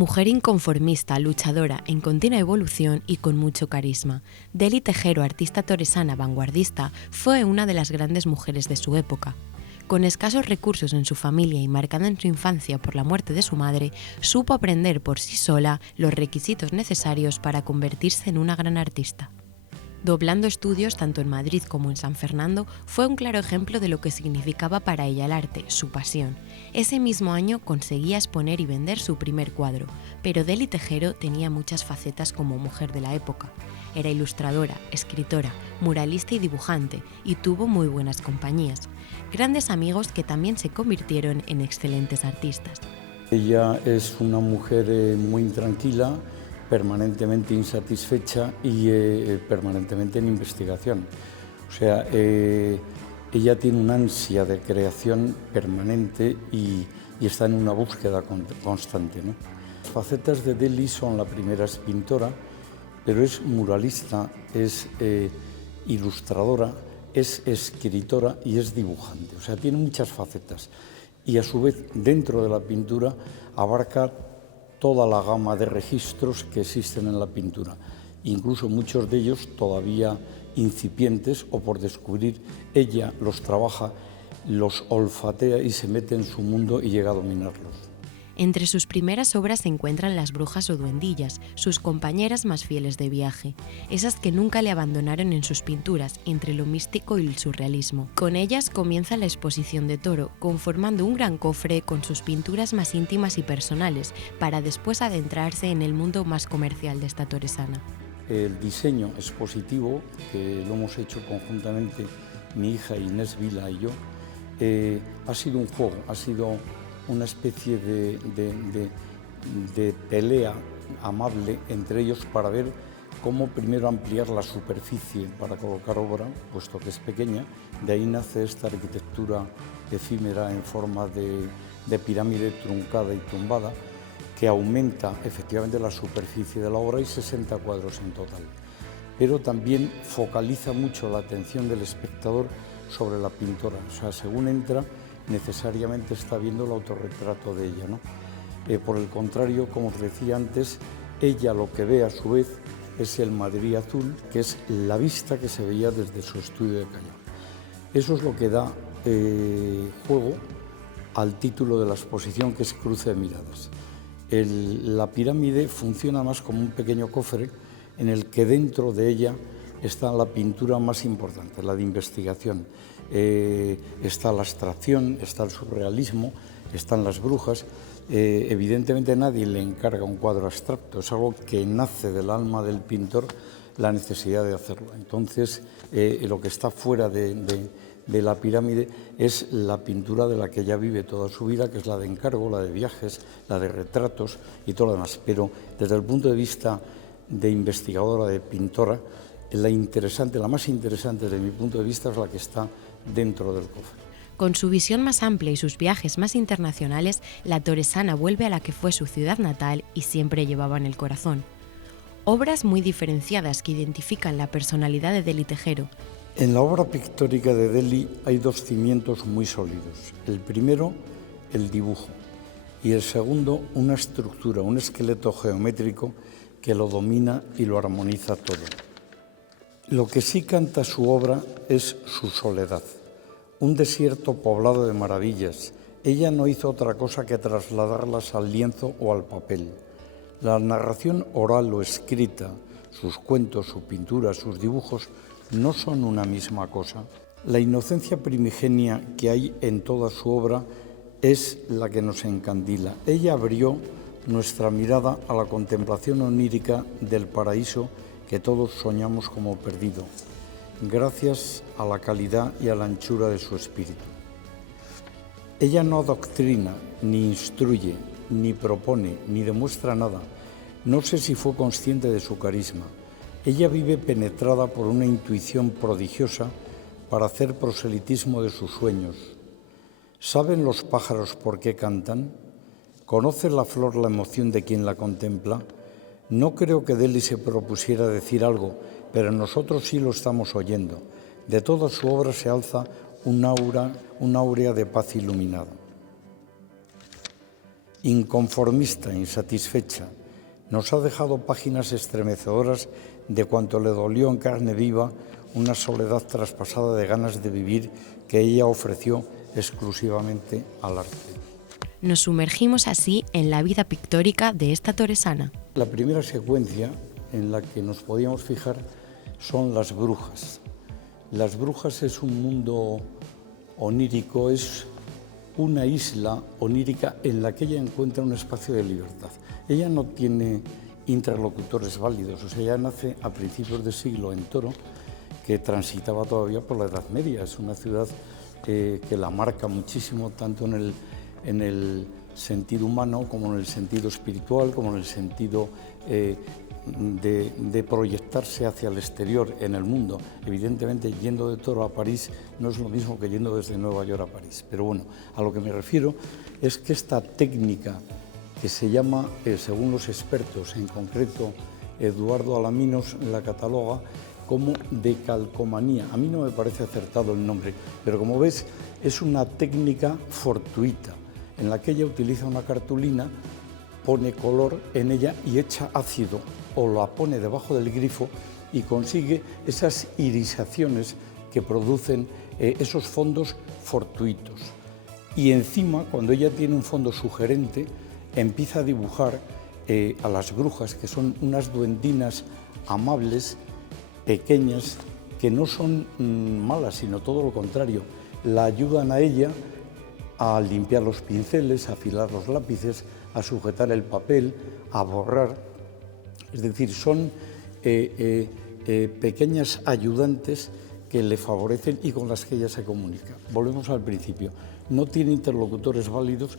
Mujer inconformista, luchadora, en continua evolución y con mucho carisma, Dely Tejero, artista toresana vanguardista, fue una de las grandes mujeres de su época. Con escasos recursos en su familia y marcada en su infancia por la muerte de su madre, supo aprender por sí sola los requisitos necesarios para convertirse en una gran artista. Doblando estudios tanto en Madrid como en San Fernando, fue un claro ejemplo de lo que significaba para ella el arte, su pasión. Ese mismo año conseguía exponer y vender su primer cuadro, pero Dely Tejero tenía muchas facetas como mujer de la época. Era ilustradora, escritora, muralista y dibujante, y tuvo muy buenas compañías. Grandes amigos que también se convirtieron en excelentes artistas. Ella es una mujer muy intranquila, permanentemente insatisfecha y permanentemente en investigación. O sea, ella tiene una ansia de creación permanente y está en una búsqueda constante, ¿no? Las facetas de Dely son: la primera es pintora, pero es muralista, es ilustradora, es escritora y es dibujante. O sea, tiene muchas facetas y a su vez dentro de la pintura abarca toda la gama de registros que existen en la pintura, incluso muchos de ellos todavía incipientes o por descubrir. Ella los trabaja, los olfatea y se mete en su mundo y llega a dominarlos. Entre sus primeras obras se encuentran las brujas o duendillas, sus compañeras más fieles de viaje, esas que nunca le abandonaron en sus pinturas, entre lo místico y el surrealismo. Con ellas comienza la exposición de Toro, conformando un gran cofre con sus pinturas más íntimas y personales, para después adentrarse en el mundo más comercial de esta toresana. El diseño expositivo, que lo hemos hecho conjuntamente mi hija Inés Vila y yo, ha sido un juego, ha sido una especie de pelea amable entre ellos para ver cómo primero ampliar la superficie para colocar obra, puesto que es pequeña. De ahí nace esta arquitectura efímera en forma de pirámide truncada y tumbada, que aumenta efectivamente la superficie de la obra, y 60 cuadros en total. Pero también focaliza mucho la atención del espectador sobre la pintora. O sea, según entra, necesariamente está viendo el autorretrato de ella, ¿no? Por el contrario, como os decía antes, ella lo que ve a su vez es el Madrid azul, que es la vista que se veía desde su estudio de Callao. Eso es lo que da juego al título de la exposición, que es Cruce de miradas. La pirámide funciona más como un pequeño cofre en el que dentro de ella está la pintura más importante, la de investigación. Está la abstracción, está el surrealismo, están las brujas. Evidentemente nadie le encarga un cuadro abstracto, es algo que nace del alma del pintor, la necesidad de hacerlo. Entonces, lo que está fuera de la pirámide es la pintura de la que ella vive toda su vida, que es la de encargo, la de viajes, la de retratos y todo lo demás. Pero desde el punto de vista de investigadora, de pintora, la más interesante desde mi punto de vista es la que está dentro del cofre. Con su visión más amplia y sus viajes más internacionales, la toresana vuelve a la que fue su ciudad natal y siempre llevaba en el corazón. Obras muy diferenciadas que identifican la personalidad de Dely Tejero. En la obra pictórica de Dely hay dos cimientos muy sólidos. El primero, el dibujo, y el segundo, una estructura, un esqueleto geométrico que lo domina y lo armoniza todo. Lo que sí canta su obra es su soledad, un desierto poblado de maravillas. Ella no hizo otra cosa que trasladarlas al lienzo o al papel. La narración oral o escrita, sus cuentos, su pintura, sus dibujos, no son una misma cosa. La inocencia primigenia que hay en toda su obra es la que nos encandila. Ella abrió nuestra mirada a la contemplación onírica del paraíso que todos soñamos como perdido, gracias a la calidad y a la anchura de su espíritu. Ella no adoctrina, ni instruye, ni propone, ni demuestra nada. No sé si fue consciente de su carisma. Ella vive penetrada por una intuición prodigiosa para hacer proselitismo de sus sueños. ¿Saben los pájaros por qué cantan? ¿Conoce la flor la emoción de quien la contempla? No creo que Dely se propusiera decir algo, pero nosotros sí lo estamos oyendo. De toda su obra se alza un áurea de paz iluminada. inconformista, insatisfecha. Nos ha dejado páginas estremecedoras de cuanto le dolió en carne viva una soledad traspasada de ganas de vivir que ella ofreció exclusivamente al arte. Nos sumergimos así en la vida pictórica de esta toresana. La primera secuencia en la que nos podíamos fijar son las brujas. Las brujas es un mundo onírico, es una isla onírica en la que ella encuentra un espacio de libertad. Ella no tiene interlocutores válidos, o sea, ella nace a principios de siglo en Toro, que transitaba todavía por la Edad Media. Es una ciudad que la marca muchísimo, tanto en el sentido humano como en el sentido espiritual, como en el sentido de proyectarse hacia el exterior en el mundo. Evidentemente, yendo de Toro a París no es lo mismo que yendo desde Nueva York a París. Pero bueno, a lo que me refiero es que esta técnica que se llama, según los expertos, en concreto Eduardo Alaminos la cataloga como de calcomanía. A mí no me parece acertado el nombre, pero como ves es una técnica fortuita en la que ella utiliza una cartulina, pone color en ella y echa ácido o la pone debajo del grifo y consigue esas irisaciones que producen esos fondos fortuitos. Y encima, cuando ella tiene un fondo sugerente, empieza a dibujar a las brujas, que son unas duendinas amables, pequeñas, que no son malas, sino todo lo contrario. La ayudan a ella a limpiar los pinceles, a afilar los lápices, a sujetar el papel, a borrar. Es decir, son pequeñas ayudantes que le favorecen y con las que ella se comunica. Volvemos al principio. No tiene interlocutores válidos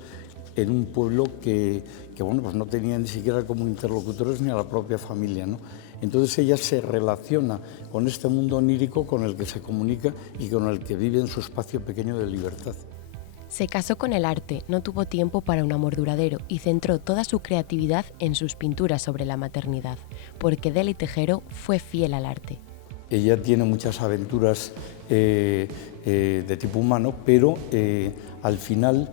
en un pueblo que bueno, pues no tenía ni siquiera como interlocutores ni a la propia familia, ¿no? Entonces ella se relaciona con este mundo onírico con el que se comunica y con el que vive en su espacio pequeño de libertad. Se casó con el arte, no tuvo tiempo para un amor duradero y centró toda su creatividad en sus pinturas sobre la maternidad, porque Dely Tejero fue fiel al arte. Ella tiene muchas aventuras de tipo humano, pero al final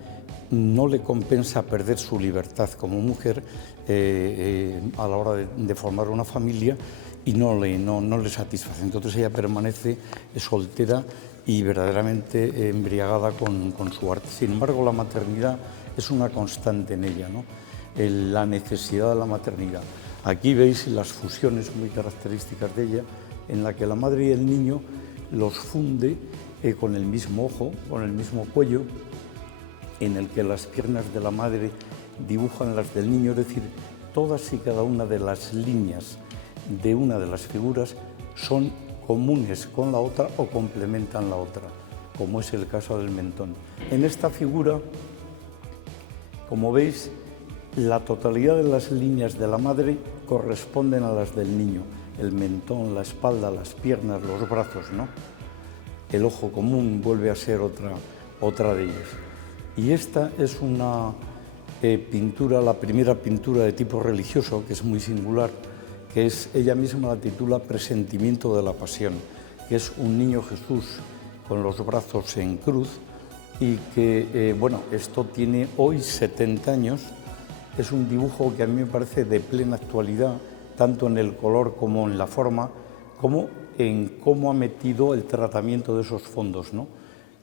no le compensa perder su libertad como mujer a la hora de formar una familia y no le satisface. Entonces ella permanece soltera y verdaderamente embriagada con su arte. Sin embargo, la maternidad es una constante en ella, ¿no? La necesidad de la maternidad. Aquí veis las fusiones muy características de ella, en la que la madre y el niño los funde con el mismo ojo, con el mismo cuello, en el que las piernas de la madre dibujan las del niño, es decir, todas y cada una de las líneas de una de las figuras son comunes con la otra o complementan la otra, como es el caso del mentón. En esta figura, como veis, la totalidad de las líneas de la madre corresponden a las del niño, el mentón, la espalda, las piernas, los brazos, ¿no? El ojo común vuelve a ser otra de ellas. Y esta es una pintura, la primera pintura de tipo religioso, que es muy singular, que es, ella misma la titula Presentimiento de la Pasión, que es un niño Jesús con los brazos en cruz y que, bueno, esto tiene hoy 70 años, es un dibujo que a mí me parece de plena actualidad, tanto en el color como en la forma, como en cómo ha metido el tratamiento de esos fondos, ¿no?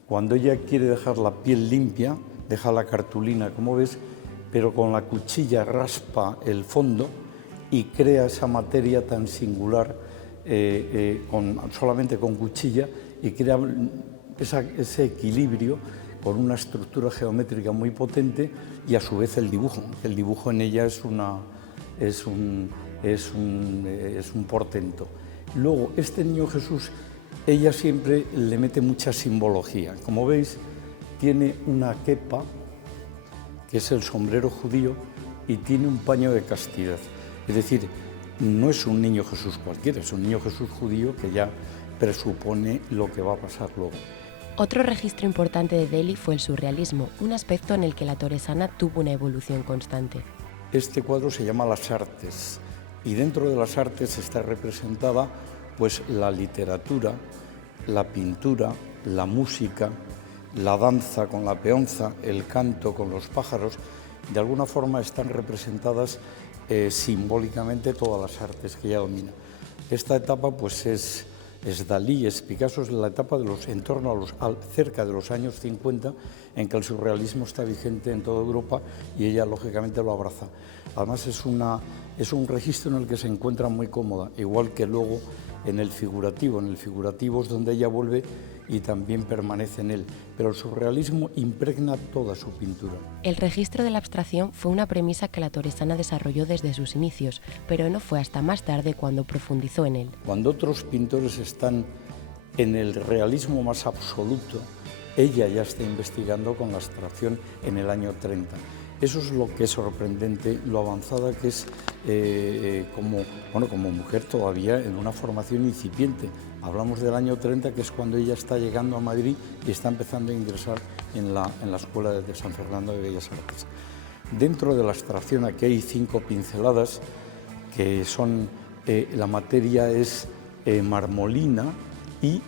Cuando ella quiere dejar la piel limpia, deja la cartulina, como ves, pero con la cuchilla raspa el fondo y crea esa materia tan singular solamente con cuchilla y crea ese equilibrio con una estructura geométrica muy potente y a su vez el dibujo. El dibujo en ella es un portento. Luego, este niño Jesús, ella siempre le mete mucha simbología. Como veis, tiene una kepa, que es el sombrero judío, y tiene un paño de castidad. Es decir, no es un niño Jesús cualquiera, es un niño Jesús judío que ya presupone lo que va a pasar luego. Otro registro importante de Dely fue el surrealismo, un aspecto en el que la toresana tuvo una evolución constante. Este cuadro se llama Las Artes, y dentro de las artes está representada pues la literatura, la pintura, la música, la danza con la peonza, el canto con los pájaros, de alguna forma están representadas simbólicamente todas las artes que ella domina. Esta etapa pues es Dalí, es Picasso, es la etapa cerca de los años 50 en que el surrealismo está vigente en toda Europa y ella lógicamente lo abraza. Además es un registro en el que se encuentra muy cómoda, igual que luego en el figurativo es donde ella vuelve y también permanece en él, pero el surrealismo impregna toda su pintura. El registro de la abstracción fue una premisa que la Torresana desarrolló desde sus inicios, pero no fue hasta más tarde cuando profundizó en él. Cuando otros pintores están en el realismo más absoluto, ella ya está investigando con la abstracción en el año 30. Eso es lo que es sorprendente, lo avanzada que es como mujer todavía en una formación incipiente. Hablamos del año 30, que es cuando ella está llegando a Madrid y está empezando a ingresar en la Escuela de San Fernando de Bellas Artes. Dentro de la abstracción aquí hay 5 pinceladas, que son, la materia es marmolina y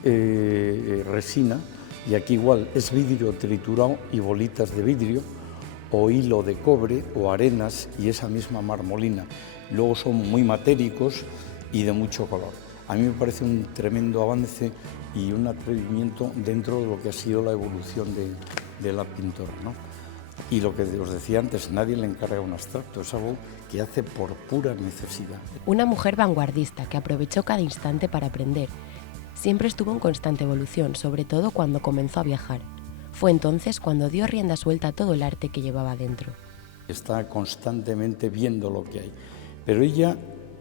resina, y aquí igual es vidrio triturado y bolitas de vidrio, o hilo de cobre, o arenas y esa misma marmolina. Luego son muy matéricos y de mucho color. A mí me parece un tremendo avance y un atrevimiento dentro de lo que ha sido la evolución de la pintora, ¿no? Y lo que os decía antes, nadie le encarga un abstracto, es algo que hace por pura necesidad. Una mujer vanguardista que aprovechó cada instante para aprender. Siempre estuvo en constante evolución, sobre todo cuando comenzó a viajar. Fue entonces cuando dio rienda suelta a todo el arte que llevaba dentro. Está constantemente viendo lo que hay, pero ella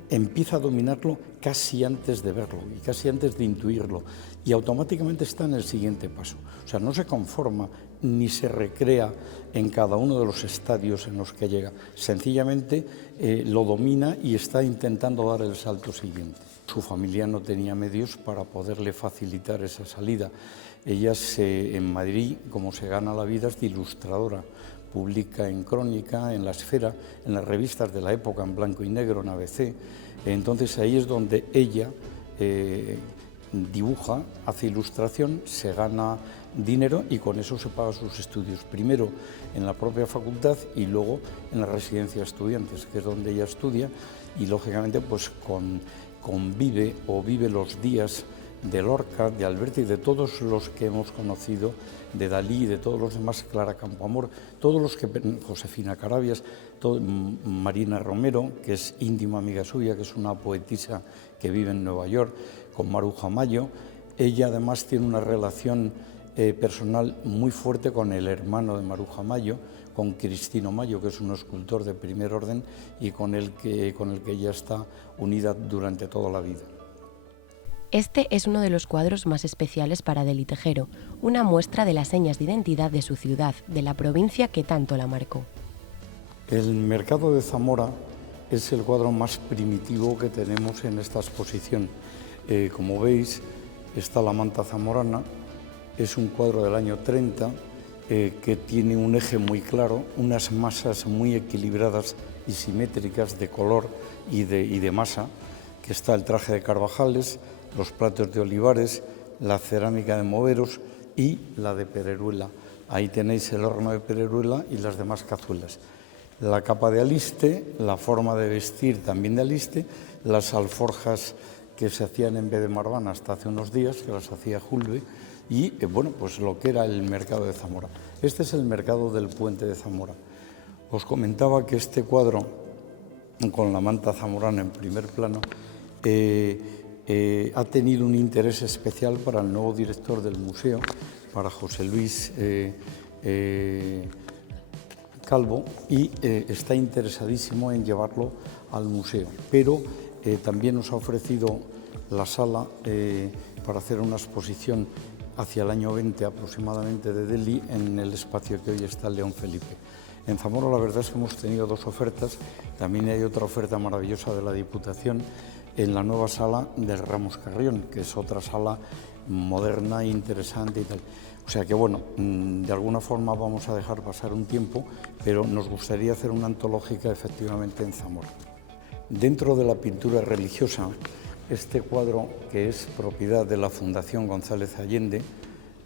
empieza a dominarlo casi antes de verlo y casi antes de intuirlo, y automáticamente está en el siguiente paso. O sea, no se conforma ni se recrea en cada uno de los estadios en los que llega, sencillamente lo domina y está intentando dar el salto siguiente. Su familia no tenía medios para poderle facilitar esa salida. Ella en Madrid, como se gana la vida, es de ilustradora. Publica en Crónica, en La Esfera, en las revistas de la época, en blanco y negro, en ABC. Entonces ahí es donde ella dibuja, hace ilustración, se gana dinero y con eso se paga sus estudios. Primero en la propia facultad y luego en la residencia de estudiantes, que es donde ella estudia y lógicamente pues vive los días de Lorca, de Alberti, de todos los que hemos conocido, de Dalí, de todos los demás, Clara Campoamor, todos los que, Josefina Carabias, Marina Romero, que es íntima amiga suya, que es una poetisa que vive en Nueva York, con Maruja Mayo. Ella además tiene una relación personal muy fuerte con el hermano de Maruja Mayo, con Cristino Mayo, que es un escultor de primer orden y con el que ella está unida durante toda la vida. Este es uno de los cuadros más especiales para Delí Tejero, una muestra de las señas de identidad de su ciudad, de la provincia que tanto la marcó. El Mercado de Zamora es el cuadro más primitivo que tenemos en esta exposición. Como veis, está la manta zamorana, es un cuadro del año 30 que tiene un eje muy claro, unas masas muy equilibradas y simétricas de color y de masa, que está el traje de Carvajales, los platos de Olivares, la cerámica de Moveros y la de Pereruela. Ahí tenéis el horno de Pereruela y las demás cazuelas. La capa de aliste, la forma de vestir también de aliste, las alforjas que se hacían en Bedemarbán hasta hace unos días, que las hacía Julve, y pues lo que era el Mercado de Zamora. Este es el Mercado del Puente de Zamora. Os comentaba que este cuadro, con la manta zamorana en primer plano, ha tenido un interés especial para el nuevo director del museo, para José Luis Calvo, y está interesadísimo en llevarlo al museo. Pero también nos ha ofrecido la sala para hacer una exposición hacia el año 20 aproximadamente de Delí en el espacio que hoy está el León Felipe. En Zamora la verdad es que hemos tenido 2 ofertas, también hay otra oferta maravillosa de la Diputación en la nueva sala del Ramos Carrión, que es otra sala moderna e interesante y tal. O sea que de alguna forma vamos a dejar pasar un tiempo, pero nos gustaría hacer una antológica efectivamente en Zamora. Dentro de la pintura religiosa, este cuadro, que es propiedad de la Fundación González Allende,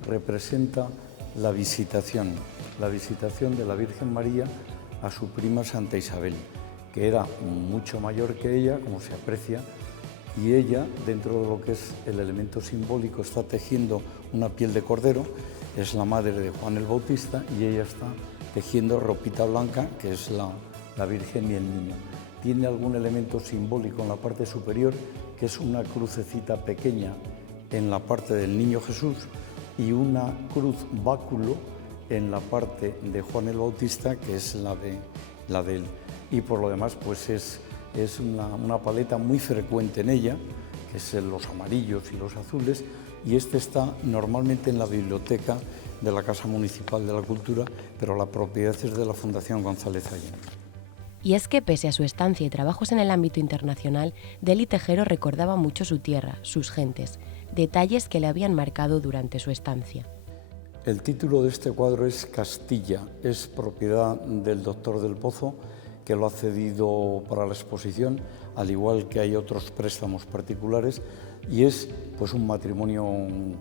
representa la visitación de la Virgen María a su prima Santa Isabel, que era mucho mayor que ella, como se aprecia, y ella, dentro de lo que es el elemento simbólico, está tejiendo una piel de cordero, es la madre de Juan el Bautista, y ella está tejiendo ropita blanca, que es la Virgen y el Niño. Tiene algún elemento simbólico en la parte superior, que es una crucecita pequeña en la parte del Niño Jesús y una cruz báculo en la parte de Juan el Bautista, que es la de él. Y por lo demás, pues es una paleta muy frecuente en ella, que es los amarillos y los azules, y este está normalmente en la biblioteca de la Casa Municipal de la Cultura, pero la propiedad es de la Fundación González Allende. Y es que, pese a su estancia y trabajos en el ámbito internacional, Dely Tejero recordaba mucho su tierra, sus gentes, detalles que le habían marcado durante su estancia. El título de este cuadro es Castilla, es propiedad del doctor del Pozo, que lo ha cedido para la exposición, al igual que hay otros préstamos particulares, y es pues un matrimonio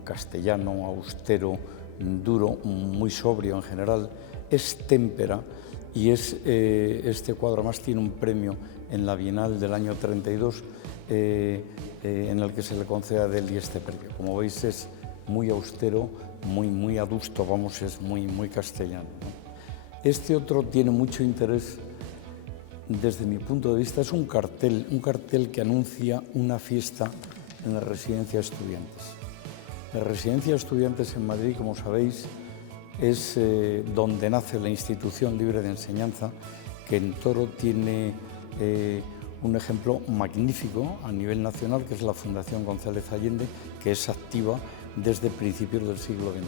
castellano, austero, duro, muy sobrio en general, es témpera, y este cuadro además tiene un premio en la Bienal del año 32 en el que se le concede a Dely este premio. Como veis, es muy austero, muy adusto, vamos, es muy castellano, ¿no? Este otro tiene mucho interés desde mi punto de vista, es un cartel que anuncia una fiesta en la Residencia de Estudiantes. La Residencia de Estudiantes en Madrid, como sabéis, es donde nace la Institución Libre de Enseñanza, que en Toro tiene un ejemplo magnífico a nivel nacional, que es la Fundación González Allende, que es activa desde principios del siglo XX.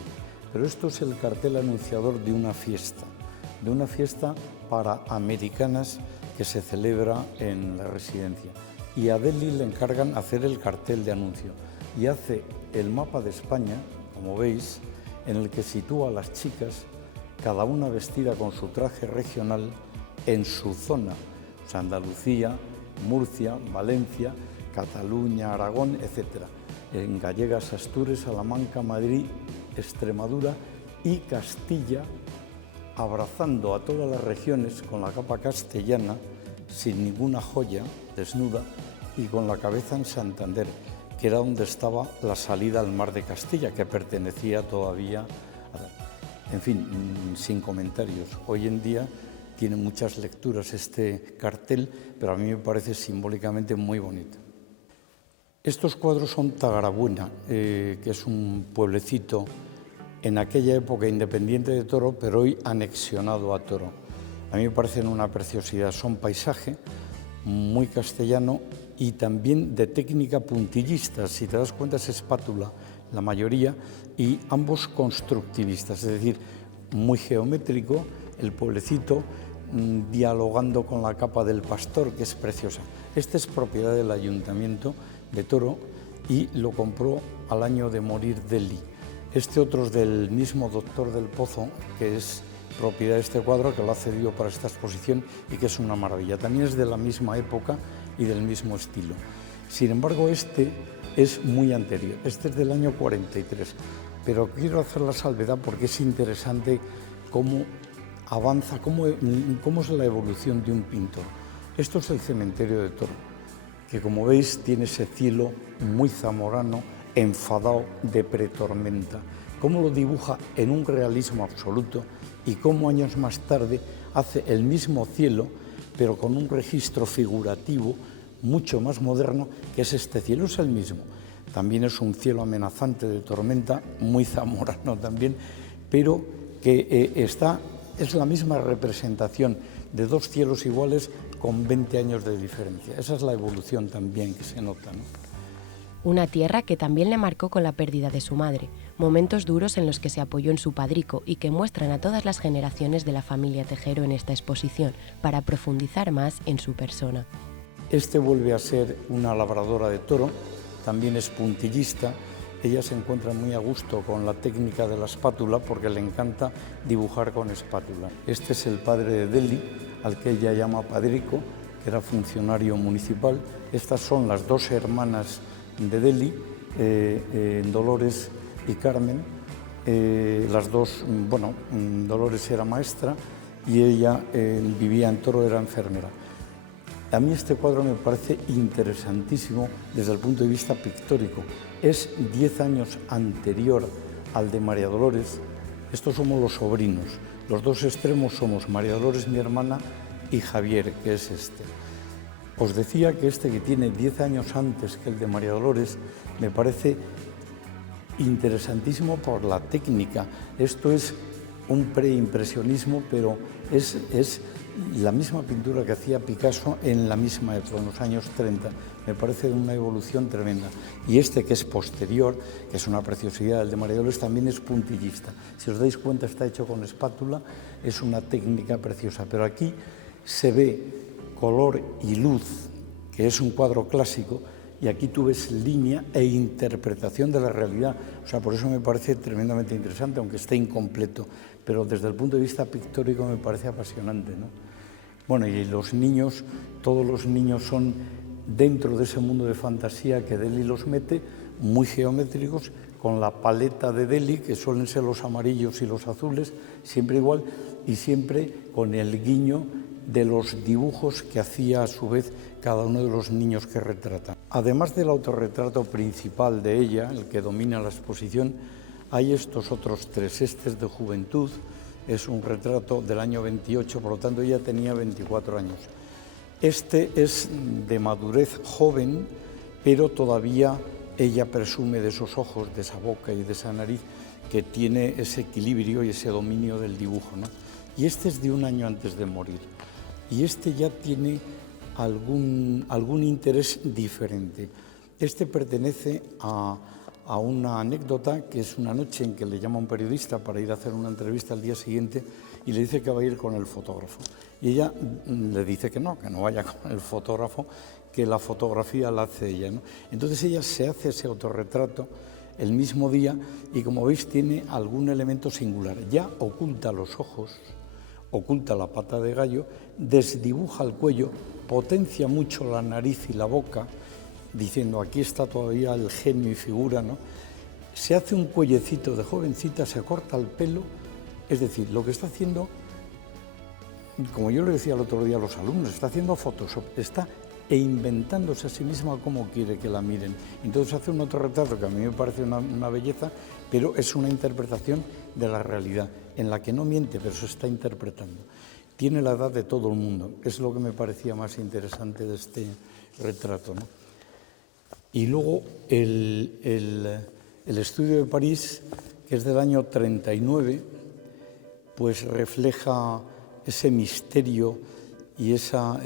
Pero esto es el cartel anunciador de una fiesta para americanas que se celebra en la residencia. Y a Dely le encargan hacer el cartel de anuncio y hace el mapa de España, como veis, en el que sitúa a las chicas, cada una vestida con su traje regional en su zona, o sea, Andalucía, Murcia, Valencia, Cataluña, Aragón, etc. En Gallegas, Asturias, Salamanca, Madrid, Extremadura y Castilla, abrazando a todas las regiones con la capa castellana, sin ninguna joya, desnuda, y con la cabeza en Santander, que era donde estaba la salida al mar de Castilla, que pertenecía todavía a... En fin, sin comentarios. Hoy en día tiene muchas lecturas este cartel, pero a mí me parece simbólicamente muy bonito. Estos cuadros son Tagarabuena, que es un pueblecito en aquella época independiente de Toro, pero hoy anexionado a Toro. A mí me parecen una preciosidad, son paisaje muy castellano y también de técnica puntillista. Si te das cuenta, es espátula la mayoría, y ambos constructivistas, es decir, muy geométrico, el pueblecito dialogando con la capa del pastor, que es preciosa. Este es propiedad del Ayuntamiento de Toro y lo compró al año de morir Dely. Este otro es del mismo doctor del Pozo, que es propiedad de este cuadro, que lo ha cedido para esta exposición y que es una maravilla. También es de la misma época y del mismo estilo. Sin embargo, este es muy anterior, este es del año 43, pero quiero hacer la salvedad porque es interesante cómo avanza, cómo es la evolución de un pintor. Esto es el cementerio de Toro, que como veis tiene ese cielo muy zamorano, enfadado, de pretormenta. Cómo lo dibuja en un realismo absoluto y cómo años más tarde hace el mismo cielo, pero con un registro figurativo mucho más moderno, que es este cielo, es el mismo. También es un cielo amenazante de tormenta, muy zamorano también, pero que es la misma representación de dos cielos iguales con 20 años de diferencia. Esa es la evolución también que se nota, ¿no? Una tierra que también le marcó con la pérdida de su madre, momentos duros en los que se apoyó en su padrico y que muestran a todas las generaciones de la familia Tejero en esta exposición, para profundizar más en su persona. Este vuelve a ser una labradora de Toro, también es puntillista. Ella se encuentra muy a gusto con la técnica de la espátula porque le encanta dibujar con espátula. Este es el padre de Dely, al que ella llama padrico, que era funcionario municipal. Estas son las dos hermanas de Dely, Dolores y Carmen. Las dos, Dolores era maestra y ella vivía en Toro, era enfermera. A mí este cuadro me parece interesantísimo desde el punto de vista pictórico. Es 10 años anterior al de María Dolores. Estos somos los sobrinos. Los dos extremos somos María Dolores, mi hermana, y Javier, que es este. Os decía que este, que tiene 10 años antes que el de María Dolores, me parece interesantísimo por la técnica. Esto es un preimpresionismo, pero es la misma pintura que hacía Picasso en la misma época, en los años 30. Me parece una evolución tremenda. Y este, que es posterior, que es una preciosidad, el de María Dolores, también es puntillista. Si os dais cuenta, está hecho con espátula, es una técnica preciosa. Pero aquí se ve color y luz, que es un cuadro clásico, y aquí tú ves línea e interpretación de la realidad. O sea, por eso me parece tremendamente interesante, aunque esté incompleto, pero desde el punto de vista pictórico me parece apasionante, ¿no? Bueno, y los niños, todos los niños son dentro de ese mundo de fantasía que Delhi los mete, muy geométricos, con la paleta de Delhi, que suelen ser los amarillos y los azules, siempre igual, y siempre con el guiño de los dibujos que hacía a su vez cada uno de los niños que retratan. Además del autorretrato principal de ella, el que domina la exposición, hay estos otros tres. Este es de juventud, es un retrato del año 28, por lo tanto ella tenía 24 años. Este es de madurez joven, pero todavía ella presume de esos ojos, de esa boca y de esa nariz, que tiene ese equilibrio y ese dominio del dibujo, ¿no? Y este es de un año antes de morir. Y este ya tiene algún interés diferente. Este pertenece a una anécdota, que es una noche en que le llama un periodista para ir a hacer una entrevista al día siguiente y le dice que va a ir con el fotógrafo. Y ella le dice que no vaya con el fotógrafo, que la fotografía la hace ella, ¿no? Entonces ella se hace ese autorretrato el mismo día y, como veis, tiene algún elemento singular. Ya oculta los ojos, oculta la pata de gallo, desdibuja el cuello, potencia mucho la nariz y la boca, diciendo aquí está todavía el genio y figura, ¿no? Se hace un cuellecito de jovencita, se corta el pelo, es decir, lo que está haciendo, como yo le decía el otro día a los alumnos, está haciendo Photoshop, está inventándose a sí misma cómo quiere que la miren. Entonces hace un autorretrato que a mí me parece una belleza, pero es una interpretación de la realidad, en la que no miente, pero se está interpretando. Tiene la edad de todo el mundo, es lo que me parecía más interesante de este retrato, ¿no? Y luego el estudio de París, que es del año 39, pues refleja ese misterio y ese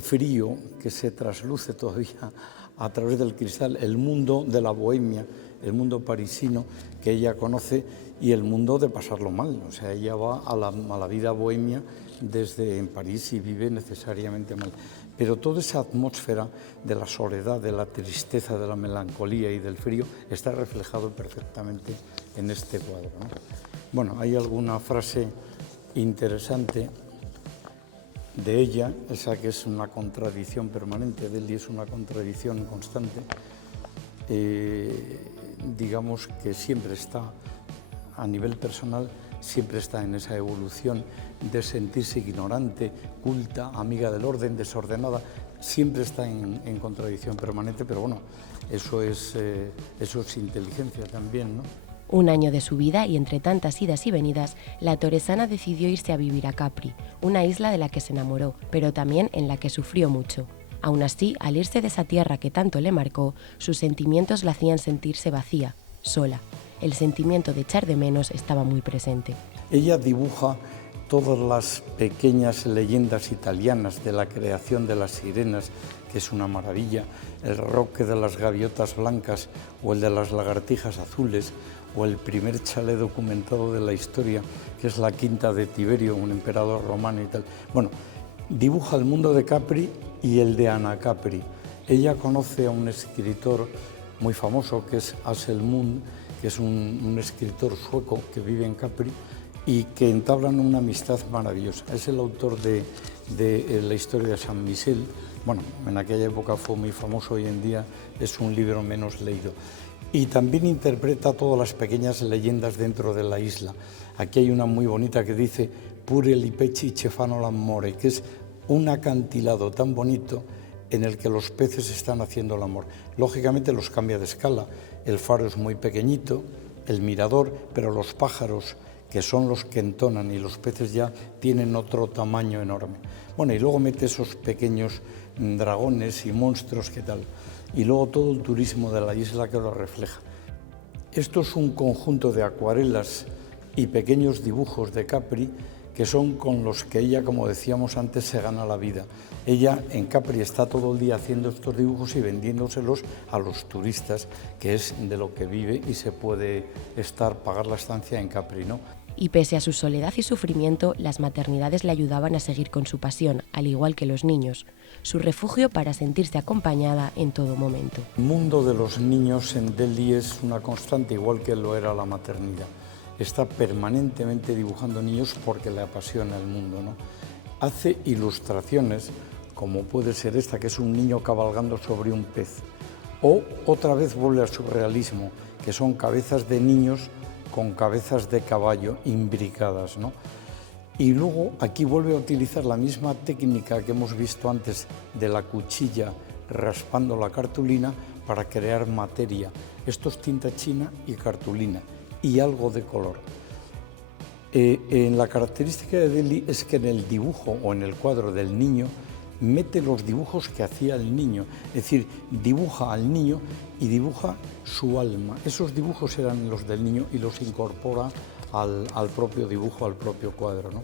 frío que se trasluce todavía a través del cristal, el mundo de la bohemia, el mundo parisino que ella conoce y el mundo de pasarlo mal. O sea, ella va a la vida bohemia desde en París y vive necesariamente mal. Pero toda esa atmósfera de la soledad, de la tristeza, de la melancolía y del frío está reflejado perfectamente en este cuadro, ¿no? Bueno, hay alguna frase interesante de ella, esa que es una contradicción permanente, Delhi es una contradicción constante, digamos que siempre está, a nivel personal, siempre está en esa evolución de sentirse ignorante, culta, amiga del orden, desordenada, siempre está en contradicción permanente, pero bueno, eso es inteligencia también, ¿no? Un año de su vida y entre tantas idas y venidas, la toresana decidió irse a vivir a Capri, una isla de la que se enamoró, pero también en la que sufrió mucho. Aún así, al irse de esa tierra que tanto le marcó, sus sentimientos la hacían sentirse vacía, sola. El sentimiento de echar de menos estaba muy presente. Ella dibuja todas las pequeñas leyendas italianas de la creación de las sirenas, que es una maravilla, el roque de las gaviotas blancas o el de las lagartijas azules, o el primer chalet documentado de la historia, que es la quinta de Tiberio, un emperador romano y tal. Bueno, dibuja el mundo de Capri y el de Anna Capri. Ella conoce a un escritor muy famoso, que es Axel Mund, que es un escritor sueco que vive en Capri y que entablan una amistad maravillosa. Es el autor de la historia de San Michel. Bueno, en aquella época fue muy famoso, hoy en día es un libro menos leído. Y también interpreta todas las pequeñas leyendas dentro de la isla. Aquí hay una muy bonita que dice Pure li pecci che fanno l'amore, que es un acantilado tan bonito en el que los peces están haciendo el amor. Lógicamente los cambia de escala, el faro es muy pequeñito, el mirador, pero los pájaros, que son los que entonan, y los peces ya tienen otro tamaño enorme. Bueno, y luego mete esos pequeños dragones y monstruos, ¿qué tal? Y luego todo el turismo de la isla que lo refleja. Esto es un conjunto de acuarelas y pequeños dibujos de Capri que son con los que ella, como decíamos antes, se gana la vida. Ella en Capri está todo el día haciendo estos dibujos y vendiéndoselos a los turistas, que es de lo que vive y se puede pagar la estancia en Capri, ¿no? Y pese a su soledad y sufrimiento, las maternidades le ayudaban a seguir con su pasión, al igual que los niños, su refugio para sentirse acompañada en todo momento. El mundo de los niños en Delhi es una constante, igual que lo era la maternidad. Está permanentemente dibujando niños porque le apasiona el mundo, ¿no? Hace ilustraciones, como puede ser esta, que es un niño cabalgando sobre un pez. O otra vez vuelve al surrealismo, que son cabezas de niños con cabezas de caballo imbricadas, ¿no? Y luego aquí vuelve a utilizar la misma técnica que hemos visto antes de la cuchilla raspando la cartulina para crear materia. Esto es tinta china y cartulina y algo de color. La característica de Delhi es que en el dibujo o en el cuadro del niño mete los dibujos que hacía el niño, es decir, dibuja al niño y dibuja su alma. Esos dibujos eran los del niño y los incorpora al propio dibujo, al propio cuadro, ¿no?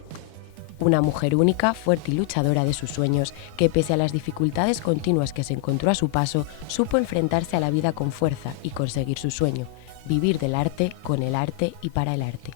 Una mujer única, fuerte y luchadora de sus sueños, que pese a las dificultades continuas que se encontró a su paso, supo enfrentarse a la vida con fuerza y conseguir su sueño, vivir del arte, con el arte y para el arte.